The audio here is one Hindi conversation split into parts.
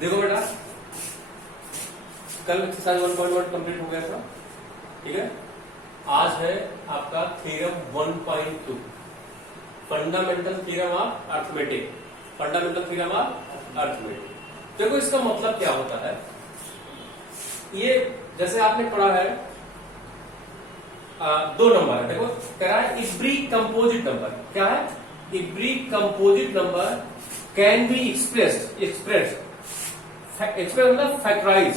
देखो बेटा, कल एक्सरसाइज 1.1 कंप्लीट हो गया था, ठीक है। आज है आपका theorem 1.2, fundamental theorem of arithmetic. Fundamental theorem of arithmetic. देखो इसका मतलब क्या होता है, ये जैसे आपने पढ़ा है, दो नंबर है। देखो कह रहा है इब्री कंपोजिट नंबर। क्या है? Every composite number can be express मतलब factorize,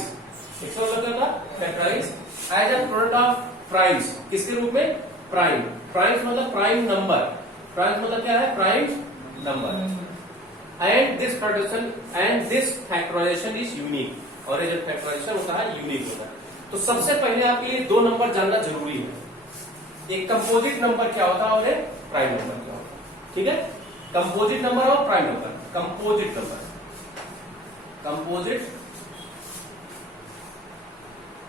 factorize as a product of primes. किसके रूप में? प्राइम। प्राइम्स मतलब प्राइम नंबर। प्राइम्स मतलब क्या है? Prime number. And this factorization is unique. और ये जो फैक्टराइजेशन होता है यूनिक होता है। तो सबसे पहले आपके लिए दो नंबर जानना जरूरी है। एक कंपोजिट नंबर क्या होता है और एक प्राइम नंबर क्या होता है। ठीक है, कंपोजिट नंबर और prime number. Composite number, composite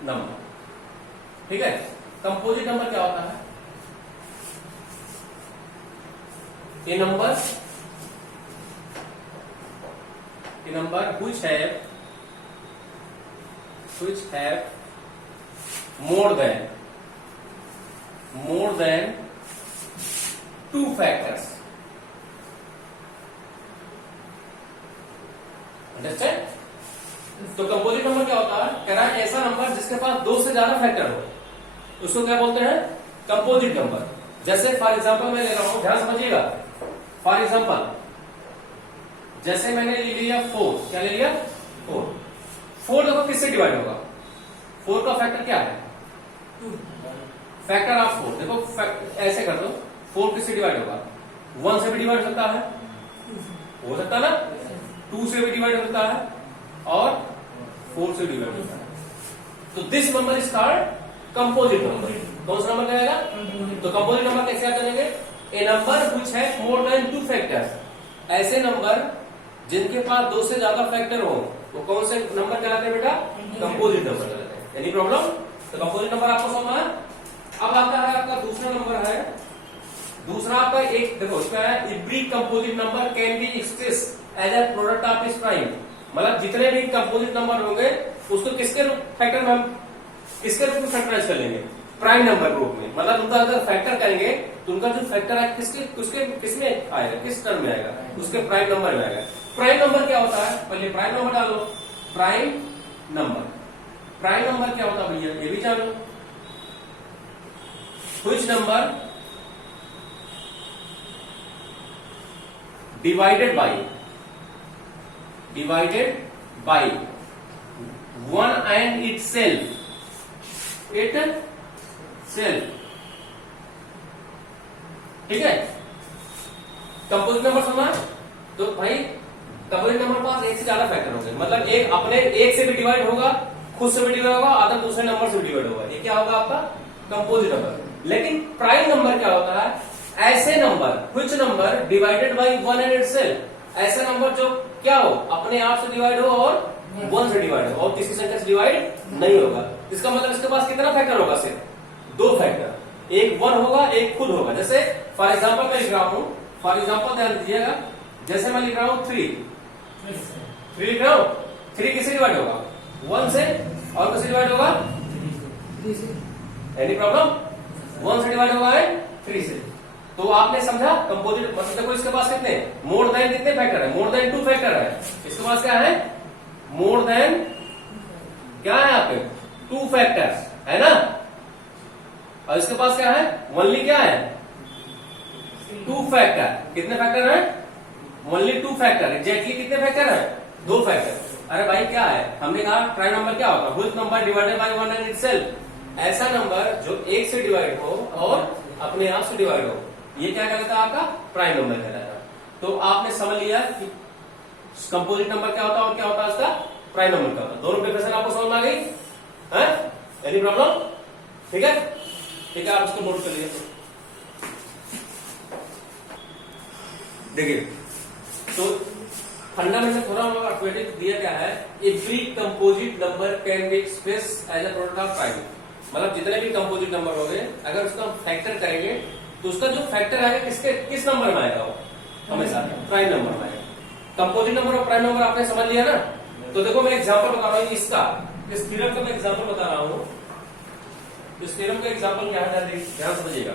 number, ठीक है। कंपोजिट नंबर क्या होता है? A number which have more than two factors. Understand? तो कंपोजिट नंबर क्या होता है? कह रहा है ऐसा नंबर जिसके पास दो से ज्यादा फैक्टर हो, उसको क्या बोलते हैं? Composite number. जैसे फॉर एग्जांपल मैं ले रहा हूं, ध्यान समझिएगा। फॉर एग्जांपल जैसे मैंने ले लिया 4। क्या ले लिया? 4। 4 देखो किससे डिवाइड होगा? 4 का फैक्टर क्या है? Factor of 4। देखो ऐसे कर दो, 4 किससे डिवाइड होगा? 1 से भी डिवाइड हो सकता है, हो सकता है ना, 2 से भी डिवाइड हो सकता है और 4 से डिवाइड होता है। तो this number is called composite number. कौन सा नंबर कहेगा? तो कंपोजिट नंबर कैसे याद करेंगे? A number which has more than 2 factors. ऐसे नंबर जिनके पास 2 से ज्यादा फैक्टर हो वो कौन से नंबर कहलाते हैं बेटा? कंपोजिट नंबर कहलाते हैं। Any problem? तो कंपोजिट नंबर आपको समझना है। अब आता है आपका दूसरा नंबर है। दूसरा आपका एक देखो इसका है every composite number can be express as a product of this prime. मतलब जितने भी कंपोजिट नंबर होंगे उसको किसके फैक्टर में, किसके रूप में फैक्टराइज कर लेंगे? प्राइम नंबर रूप में। मतलब उनका अगर फैक्टर करेंगे तो उनका जो फैक्टर है किसमें आएगा? किस टर्म में आएगा? उसके प्राइम नंबर में आएगा। प्राइम नंबर क्या होता है? पहले प्राइम नंबर डालो। प्राइम नंबर, प्राइम नंबर क्या होता है भैया? ये भी जानो। Which number divided by 1 and itself, ठीक है। कंपोजिट नंबर समझना। तो भाई कंपोजिट नंबर पास एक से ज्यादा फैक्टर होंगे, मतलब एक अपने एक से भी डिवाइड होगा, खुद से भी डिवाइड होगा, आधा दूसरे नंबर से भी डिवाइड होगा। ये क्या होगा आपका? Composite number. लेकिन प्राइम नंबर क्या होता है? ऐसे number which number divided by 1 and itself. ऐसा नंबर जो क्या हो? अपने आप से डिवाइड हो और 1 से डिवाइड हो और किसी संख्या से डिवाइड नहीं होगा। इसका मतलब इसके पास कितना फैक्टर होगा? सिर्फ 2 फैक्टर। एक 1 होगा, एक खुद होगा। जैसे फॉर एग्जाम्पल मैं लिख रहा हूं, फॉर एग्जाम्पल ध्यान दीजिएगा। जैसे मैं लिख रहा हूं 3 लिख रहा हूं। 3 किससे डिवाइड होगा? 1 से। और किससे डिवाइड होगा? 3 से। Any problem? 1 से डिवाइड होगा 3 से। तो आपने समझा कंपोजिट मतलब देखो इसके पास कितने मोर देन कितने फैक्टर है? मोर देन 2 फैक्टर है। इसके पास क्या है? मोर देन क्या है आपके? 2 फैक्टर्स है ना। और इसके पास क्या है? ओनली क्या है? 2 फैक्टर। कितने फैक्टर है? Only 2 factor. एग्जैक्टली कितने फैक्टर है? 2 फैक्टर। अरे भाई क्या है? हमने कहा प्राइम नंबर क्या होता है? Which number divided by 1 and itself. ऐसा नंबर जो एक से डिवाइड हो और अपने आप से डिवाइड हो, ये क्या कहलाता है? आपका प्राइम नंबर कहलाता है। तो आपने समझ लिया कि कंपोजिट नंबर क्या होता है और क्या होता है इसका प्राइम नंबर क्या होता है। दोनों डिफिनेशन आपको समझ में आ गई है? Any problem? ठीक है, ठीक है, आप इसको नोट कर लीजिए। देखिए तो फंडामेंटल थ्योरम ऑफ अर्थमेटिक दिया क्या है? Every composite number can be express as a product of prime. मतलब जितने भी कंपोजिट नंबर होंगे अगर उसका फैक्टर करेंगे तो उसका जो फैक्टर आएगा किस नंबर में आएगा? वो हमेशा प्राइम नंबर में आएगा। कंपोजिट नंबर और प्राइम नंबर आपने समझ लिया ना? तो देखो मैं एग्जांपल बता रहा हूं इसका, इस थ्योरम का मैं एग्जांपल बता रहा हूं। इस थ्योरम का एग्जांपल क्या है ध्यान समझिएगा।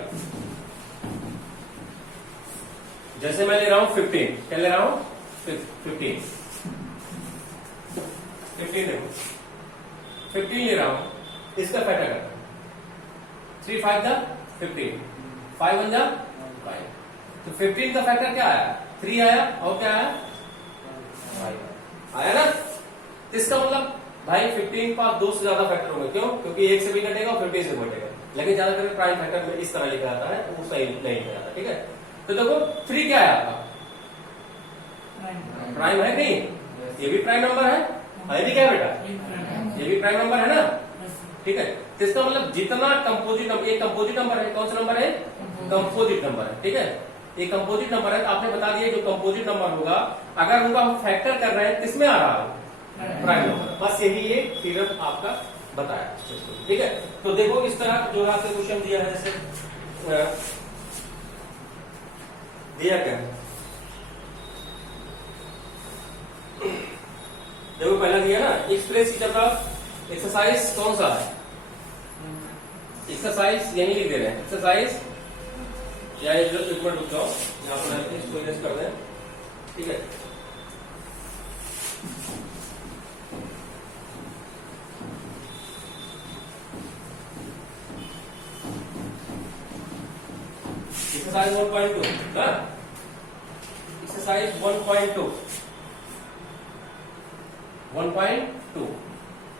जैसे मैं ले रहा हूं 15, क्या ले रहा हूं 15 देखो 15 ले रहा हूं, इसका फैक्टर करना 3 5 जा 15, 5 1 जा 5, तो 15 का फैक्टर क्या आया 3 आया, और क्या आया 5 आया ना। इसका मतलब भाई 15 पास 2 से ज्यादा फैक्टर होंगे, क्यों? क्योंकि 1 से भी कटेगा और 15 से भी कटेगा, लेकिन ज्यादातर प्राइम फैक्टर में इस तरह लिखा जाता है, वो सही नहीं लिखा जाता। ठीक है, तो देखो 3 क्या है आपका प्राइम है नहीं, ये भी प्राइम नंबर है भी क्या बेटा, ये भी प्राइम नंबर है ना। ठीक है, तो इसका मतलब जितना कंपोजिट नंबर, एक कंपोजिट नंबर है, कौन सा नंबर है कंपोजिट नंबर है। ठीक है, एक कंपोजिट नंबर है, तो आपने बता दिया जो कंपोजिट नंबर होगा अगर उनका हम फैक्टर कर रहे हैं किसमें आ रहा है प्राइम नंबर, बस यही ये थ्योरम आपका बताया। ठीक है, तो देखो इस तरह जो आपसे क्वेश्चन दिया है, जैसे दिया क्या है, देखो पहला दिया ना express each of the exercise, कौन सा है एक्सरसाइज, यही लिख दे रहे हैं एक्सरसाइज, या एक मिनट रुक जाओ यहाँ पर इसको इरेज कर दें। ठीक है, एक्सरसाइज 1.2 ना, एक्सरसाइज 1.2 1.2।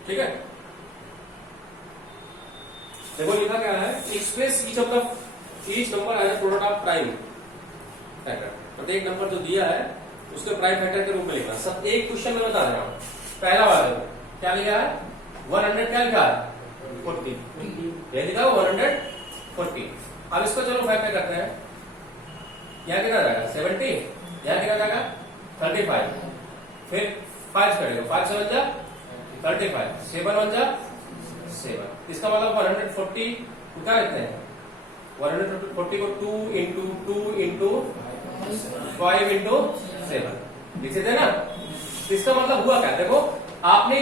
ठीक है, देखो लिखा क्या है, express each of the each number है प्रोडक्ट ऑफ प्राइम फैक्टर, प्रत्येक नंबर जो दिया है उसके प्राइम फैक्टर के रूप में लिखना। सब एक क्वेश्चन में बता रहा हूं, पहला वाला क्या लिखा है 100, क्या लिखा है 40, ये लिखा है 140। अब इसको चलो फैक्टर करते हैं, यहाँ कितना जाएगा 70, यहाँ कितना जाएगा 35, फिर 5 करेगा, 5 7 जा 35, 7 1 जा 7, इसका मतलब 140 क्या लिखते हैं 140 को 2 इंटू 2 इंटू 5 इंटू 7 लिख सकते हैं ना। इसका मतलब हुआ क्या, देखो आपने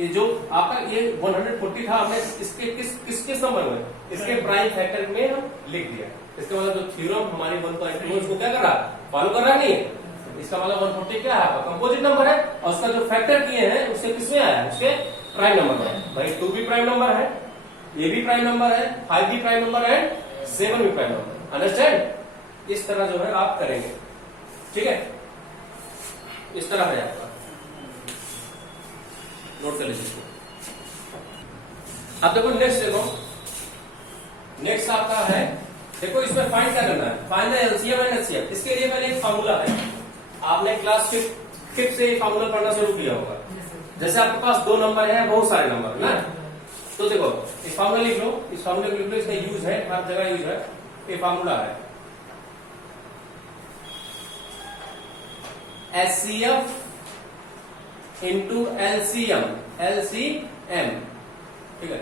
ये जो आपका ये 140 था, हमने इसके किस नंबर में, इसके प्राइम फैक्टर में हम लिख दिया। इसका मतलब जो थ्योरम हमारी 1.2 उसको क्या कर रहा फॉलो कर रहा नहीं, इसका मतलब 140 क्या है आपका कंपोजिट नंबर है, और उसका जो फैक्टर किए हैं उसके किसमें आया, उसके प्राइम नंबर में। भाई 2 भी प्राइम नंबर है, ये भी प्राइम नंबर है, 5 भी प्राइम नंबर है, 7 भी प्राइम नंबर। अंडरस्टैंड, इस तरह जो है आप करेंगे। ठीक है, इस तरह है आपका, नोट कर लीजिए इसको। अब देखो नेक्स्ट, देखो नेक्स्ट आपका है, देखो इसमें फाइंड क्या करना है, find the LCM and HCF. इसके लिए मैंने एक फार्मूला है, आपने क्लास 5 से फार्मूला पढ़ना शुरू किया होगा। जैसे आपके पास 2 नंबर है, बहुत सारे नंबर ना, तो देखो इस फार्मूला लिख लो, इस फार्मूला को लिख लो, इसका यूज है हर जगह यूज है। ये फार्मूला है एचसीएफ इंटू एलसीएम, एलसीएम। ठीक है,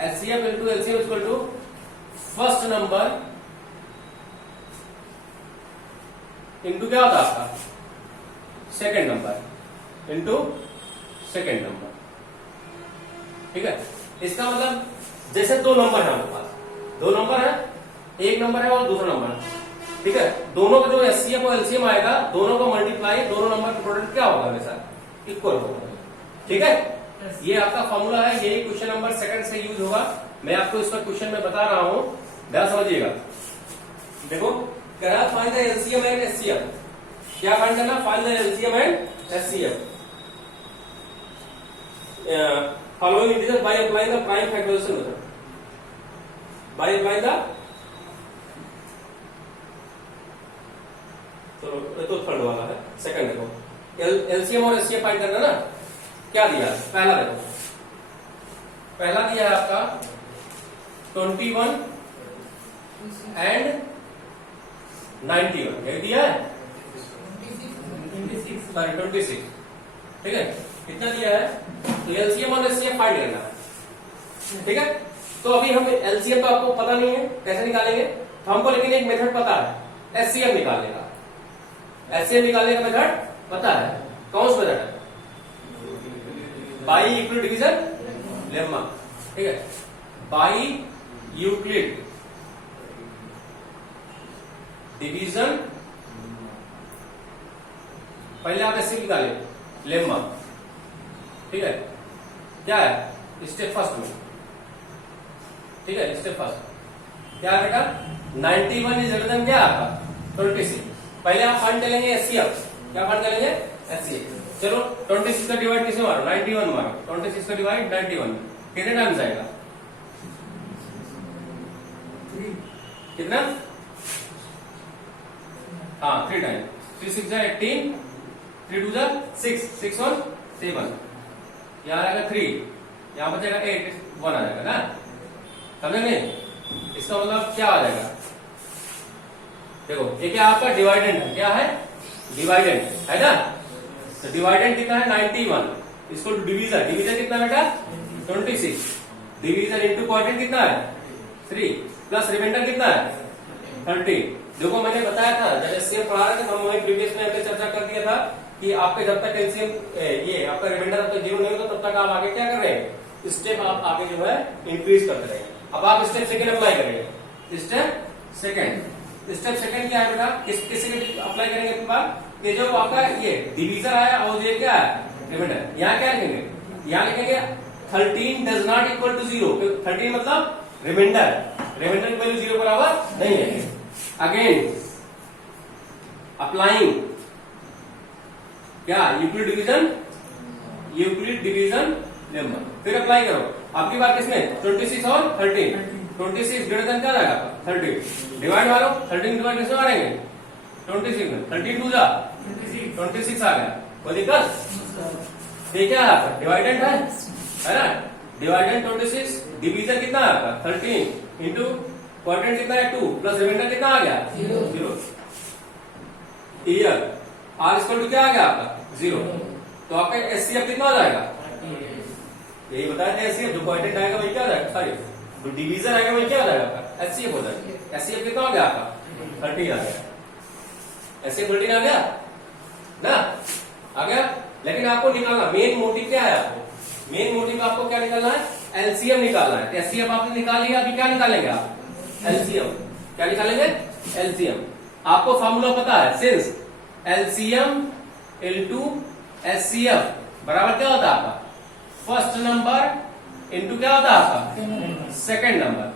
HCF into LCM equal to first number into क्या होता है आपका second number into second number. ठीक है, इसका मतलब जैसे 2 नंबर है हमारे पास, 2 नंबर है, एक नंबर है और दूसरा नंबर है। ठीक है, दोनों का जो एचसीएफ और एलसीएम आएगा, दोनों का मल्टीप्लाई, दोनों नंबर का प्रोडक्ट क्या होगा हमेशा इक्वल होगा। ठीक है, ये आपका फॉर्मूला है, यही क्वेश्चन नंबर 2 से यूज होगा। मैं आपको इसका क्वेश्चन में बता रहा हूं, ध्यान समझिएगा। देखो कह रहा find the LCM and HCF, क्या फाइंड करना, find the LCM and HCF following integers by applying the prime factorization method, by applying the, चलो ये तो थर्ड वाला है। सेकंड देखो एलसीएम और एचसीएफ फाइंड करना ना, क्या दिया पहला, देखो पहला दिया है आपका 21 एंड 91, यही दिया है 26। ठीक है, कितना दिया है, तो एलसीएम और एचसीएफ फाइंड करना है। ठीक है, तो अभी हम एलसीएम तो आपको पता नहीं है कैसे निकालेंगे, तो हमको लेकिन एक मेथड पता है एचसीएफ निकालने का। एचसीएफ निकालने का मेथड पता है, कौन सा मेथड है, बाई यूक्लिड डिवीजन लेम्मा, ठीक है, बाई यूक्लिड डिवीजन, पहले आप ऐसे निकाले लेम्मा, ठीक है, क्या है स्टेप फर्स्ट में, ठीक है, स्टेप फर्स्ट क्या है बेटा 91 इज ग्रेटर देन क्या आपका 26, पहले आप फाइंड करेंगे एचसीएफ, क्या फाइंड करेंगे एचसीएफ, चलो 26 का डिवाइड किसमें मारो 91 मारो, 26 का डिवाइड 91 कितने टाइम्स आएगा, कितना, हाँ 3 टाइम, 3 6 18, 3 2 6, 6 1 7, यहाँ आएगा 3, यहाँ बचेगा 8, 1 आ जाएगा ना, समझे नहीं, इसका मतलब क्या आ जाएगा, देखो ये क्या आपका डिवाइडेंट है, क्या है डिवाइडेंट है ना, तो डिवाइडेंट कितना है 91, इसको डिवीजर, डिवीजर कितना बेटा 26, डिवीजर इनटू क्वाड्रेंट कितना है 3 प्लस रिमाइंडर कितना है 30, देखो मैंने बताया था जब एचसीएफ पढ़ा रहे थे हम वही प्रीवियस में हमने चर्चा कर दिया था कि आपके जब तक एलसीएम ये आपका रिमाइंडर जब तक 0 नहीं होता तब तक आप आगे क्या कर रहे हैं, स्टेप आप आगे जो है इंक्रीज करते रहेंगे। अब आप स्टेप सेकंड अप्लाई करेंगे, स्टेप सेकंड क्या है बेटा, किस सेकंड अप्लाई करेंगे इसके बाद, ये जो आपका ये डिवीजर आया और ये क्या है रिमाइंडर, यहाँ क्या लिखेंगे, यहाँ लिखेंगे 13 डज नॉट इक्वल टू 0, 13 मतलब रिमाइंडर, रिमाइंडर की वैल्यू 0 बराबर नहीं है, अगेन अप्लाइंग क्या यूक्लिड डिवीजन लेम्मा, फिर अप्लाई करो, आपकी बात किसमें 26 और 13, 26 ग्रेटर देन क्या जाएगा 30, डिवाइड मारो 13 डिवाइड कैसे मारेंगे 26 में, 13 2 जा 26 आ गया, कोई दिक्कत, ये क्या है आपका डिवाइडेंट है ना, डिवाइडेंट 26, डिवीजन कितना है आपका 13 इंटू क्वाड्रेंट कितना है 2 प्लस रिमाइंडर कितना आ गया 0, ईयर आर इक्वल टू क्या आ गया आपका 0, तो आपका एचसीएफ कितना हो जाएगा, यही बताया था एचसीएफ, जो क्वाड्रेंट आएगा वही क्या हो जाएगा, सॉरी जो डिवीजन आएगा वही क्या हो जाएगा आपका एचसीएफ हो जाएगा, एचसीएफ कितना हो गया आपका 13 आ गया, एचसीएफ 13 आ गया ना, आ गया, लेकिन आपको निकालना मेन मोटिव क्या है, आपको मेन मोटिव आपको क्या निकालना है एलसीएम निकालना है, एचसीएफ आपने निकाल लिया, अभी क्या निकालेंगे आप एलसीएम, क्या निकालेंगे एलसीएम, आपको फॉर्मूला पता है, सिंस एलसीएम इनटू एचसीएफ बराबर क्या होता है आपका फर्स्ट नंबर इनटू क्या होता है आपका सेकंड नंबर,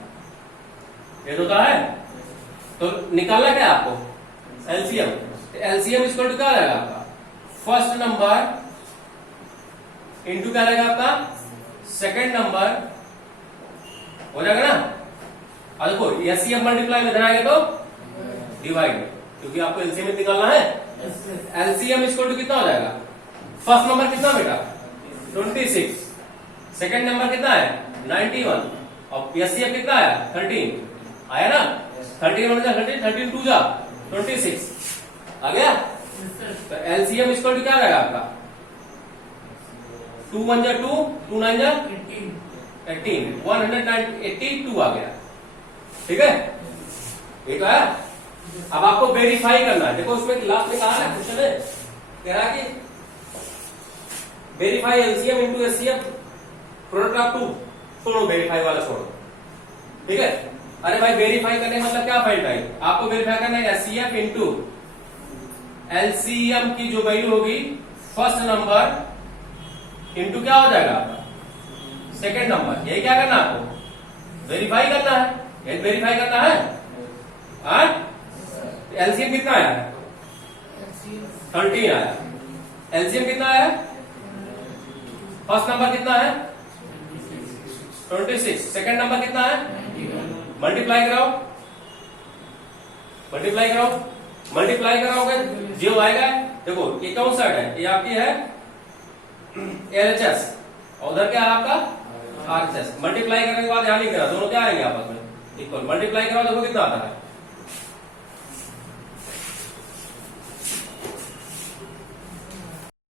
ये होता है, तो निकालना क्या है आपको एलसीएम, एलसीएम इक्वल टू क्या रहेगा आपका फर्स्ट नंबर इनटू क्या रहेगा आपका सेकंड नंबर, हो जाएगा ना, और देखो एचसीएफ मल्टीप्लाई में धराएंगे तो डिवाइड में, क्योंकि आपको एलसीएम निकालना है, एलसीएम इक्वल टू कितना हो जाएगा, फर्स्ट नंबर कितना बेटा 26, सेकंड नंबर कितना है 91 और एचसीएफ कितना आया 13 आया ना, 13 2 जा 26 आ गया, तो एलसीएम इक्वल टू क्या रहेगा आपका 2 1 जा 2, 2 9 जा 18, 182 आ गया, ठीक है, ये तो है। अब आपको वेरीफाई करना है, देखो उसमें लास्ट में कहा ना क्वेश्चन है, कह रहा है कि verify LCM into HCF product of 2, छोड़ो वेरीफाई वाला छोड़ो, ठीक है, अरे भाई वेरीफाई करने मतलब क्या फाइंड आएगी, आपको वेरीफाई करना है एचसीएफ इनटू एलसीएम की जो वैल्यू होगी फर्स्ट नंबर इनटू क्या हो जाएगा आपका सेकंड नंबर, यही क्या करना है आपको वेरीफाई करना है, यही वेरीफाई करना है, एलसीएम कितना आया 13 आया, एलसीएम कितना आया फर्स्ट नंबर कितना है 26, सेकंड नंबर कितना है मल्टीप्लाई कराओ, मल्टीप्लाई कराओगे जो आएगा, देखो ये कौन सा है, ये आपकी है एलएचएस और उधर क्या है आपका आरएचएस, मल्टीप्लाई करने के बाद यहां लिख देना, दोनों क्या आएंगे आपस में इक्वल, मल्टीप्लाई कराओ देखो कितना आता है